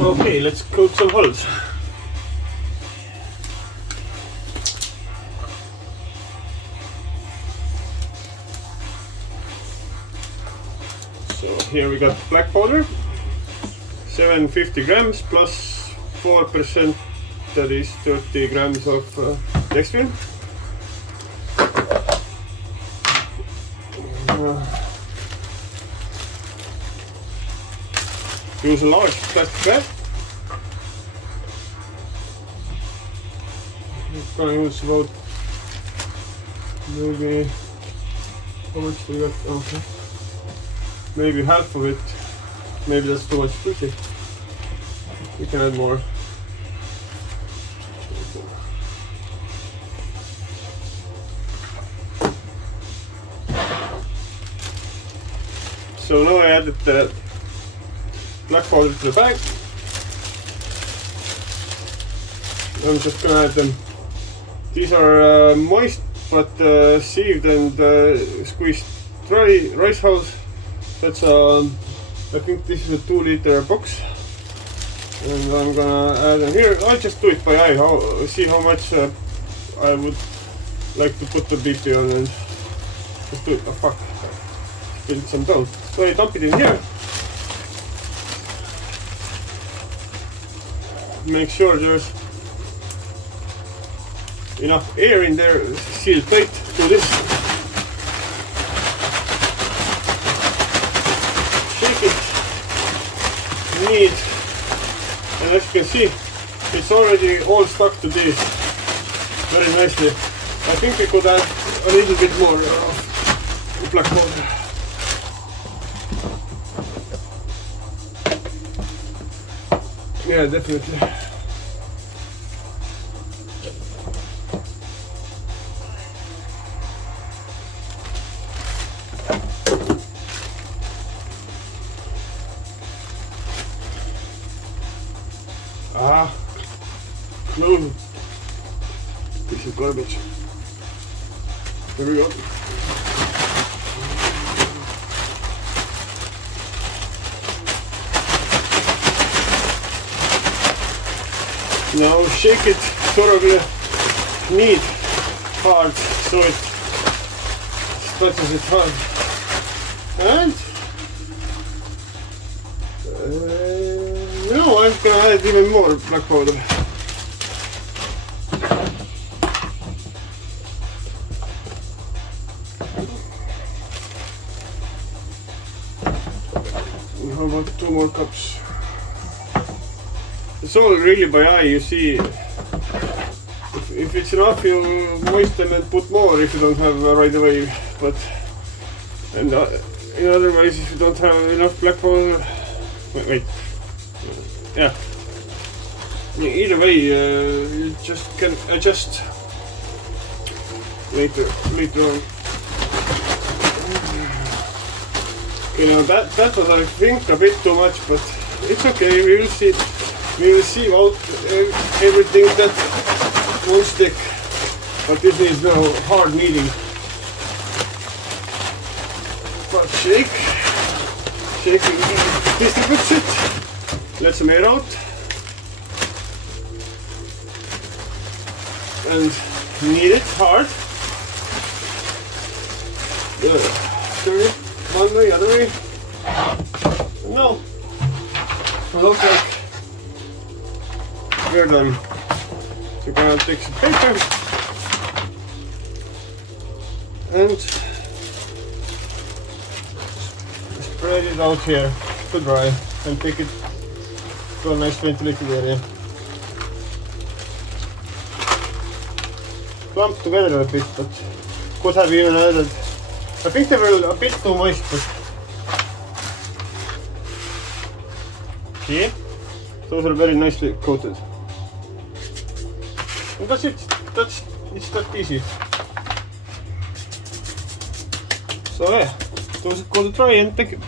Okay, let's coat some holes. So here we got black powder, 750 grams plus 4%, that is 30 grams of dextrin. Use a large plastic bag. I'm gonna use about maybe, how much do we got? Okay. Maybe half of it. Maybe that's too much sushi. We can add more. So now I added the black powder to the bag. I'm just gonna add them. These are moist but sieved and squeezed dry rice hulls. That's I think this is a 2 liter box, and I'm gonna add them here. I'll just do it by eye. See how much I would like to put the BP on, and just do it. Oh fuck! Spilled some dough. So I dump it in here. Make sure there's enough air in there. Seal plate to this. Shake it. Knead. And as you can see, it's already all stuck to this very nicely. I think we could add a little bit more black powder. Yeah, definitely. No. Piece of garbage. There we go. Now shake it thoroughly, knead hard so it stretches it hard. And now I'm gonna add even more black powder. How about 2 more cups? It's all really by eye, you see. If it's enough, you moisten and put more if you don't have right away. But and in other ways, if you don't have enough black powder, wait. Yeah. Either way, you just can adjust later on. You know, that was, I think, a bit too much, but it's okay. We will see. We will see out everything that won't stick. But this needs no hard kneading. But shake, distributes it. Let some air out, and knead it hard. Good. Turn it one way, other way. No, it looks like we're done. So we're gonna take some paper and spread it out here to dry and take it to a nice ventilated area. Clumped together a bit, but could have even added. I think they were a bit too moist, but see? Those are very nicely coated. And that's it. It's that easy. So yeah, those are called a try and thank you.